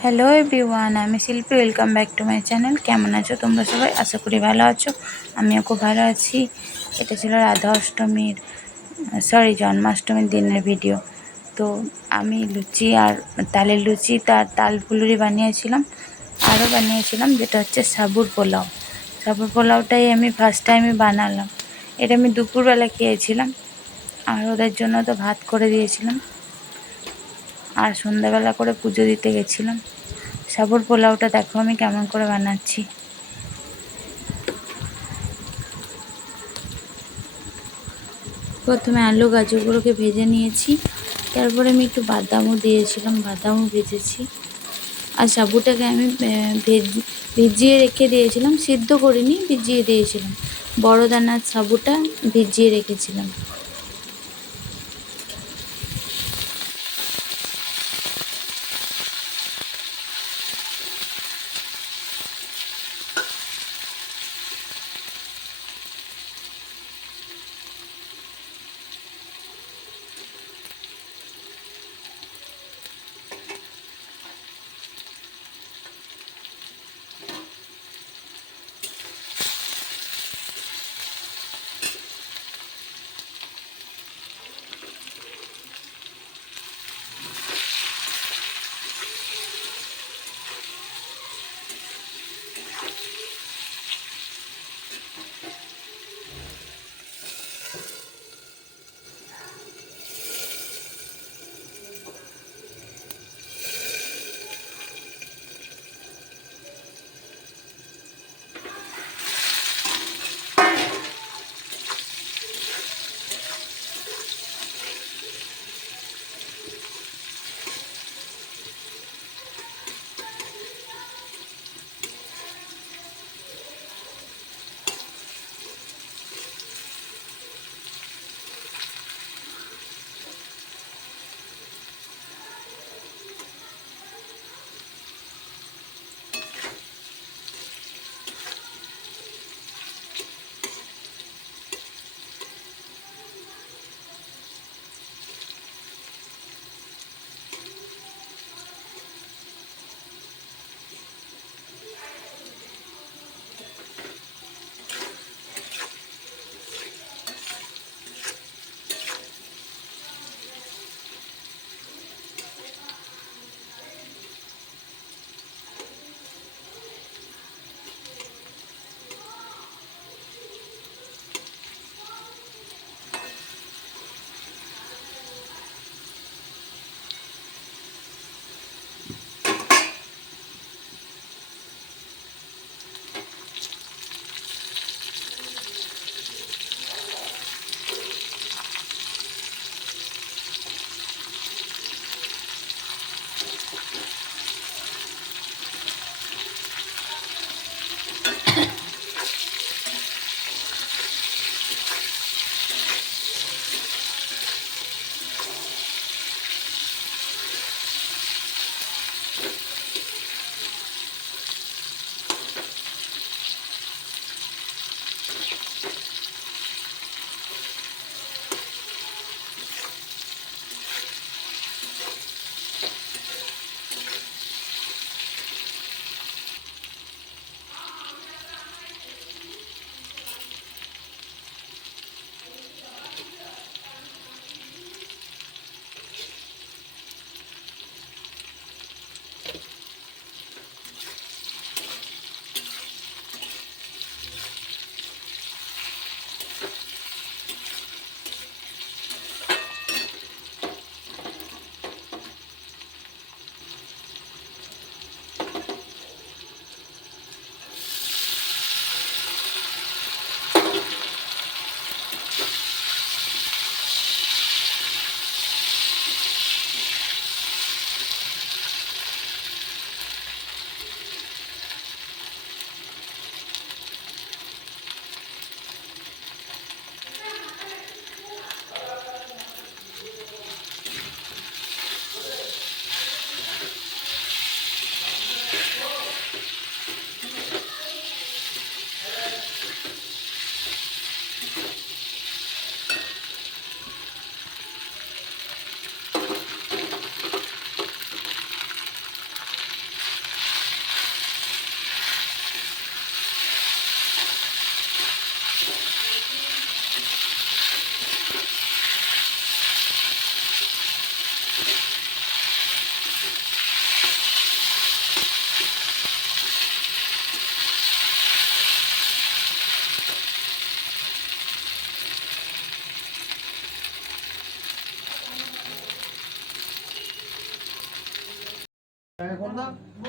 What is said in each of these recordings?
Hello everyone আমি Shilpi welcome back to my channel কেমন আছো তোমরা সবাই? আশা করি ভালো আছো। আমিও খুব ভালো আছি। এটা ছিল রাধা অষ্টমীর সরি জন্মাষ্টমীর দিনের ভিডিও তো আমি লুচি আর তালের লুচি, তার তাল ফুলুরি বানিয়েছিলাম। আরও বানিয়েছিলাম, যেটা হচ্ছে সাবুর পোলাও। সাবুর পোলাওটাই আমি ফার্স্ট টাইমে বানালাম। এটা আমি দুপুরবেলা খেয়েছিলাম। আর ওদের জন্য তো ভাত করে দিয়েছিলাম। আর সন্ধ্যাবেলা করে পুজো দিতে গেছিলাম। সাবুর পোলাওটা দেখো আমি কেমন করে বানাচ্ছি। প্রথমে আলু গাজরগুলোকে ভেজে নিয়েছি। তারপরে আমি একটু বাদামও দিয়েছিলাম, বাদামও ভেজেছি। আর সাবুটাকে আমি ভেজ, ভিজিয়ে রেখে দিয়েছিলাম, সিদ্ধ করিনি, ভিজিয়ে দিয়েছিলাম। বড় দানার সাবুটা ভিজিয়ে রেখেছিলাম।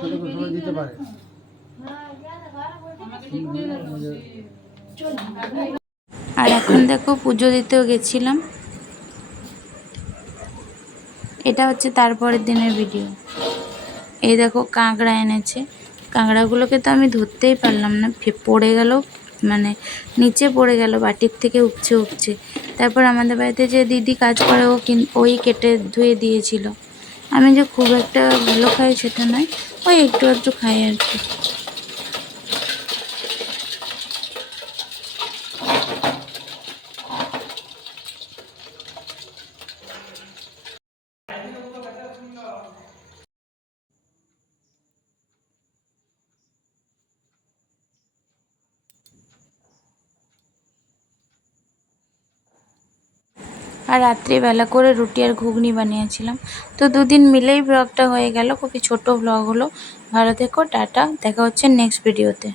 না করে দিতে পারে। আর এখন দেখো পুজো দিতেও গেছিলাম। এটা হচ্ছে তারপরের দিনের ভিডিও এই দেখো কাঁকড়া এনেছে। কাঁকড়াগুলোকে তো আমি ধরতেই পারলাম না। পড়ে গেল মানে নিচে পড়ে গেল, বাটির থেকে উপচে উপচে। তারপর আমাদের বাড়িতে যে দিদি কাজ করে, ও ওই কেটে ধুয়ে দিয়েছিল। আমি যে খুব একটা ভালো খাই সেটা নয়। ওই একটু একটু খাই আর কি। আর রাত্রিবেলা করে রুটি আর ঘুগনি বানিয়েছিলাম। তো দুদিন মিলেই ব্লগটা হয়ে গেল। খুবই ছোট ব্লগ হলো। ভালো থেকো, টাটা। দেখা হচ্ছে নেক্সট ভিডিওতে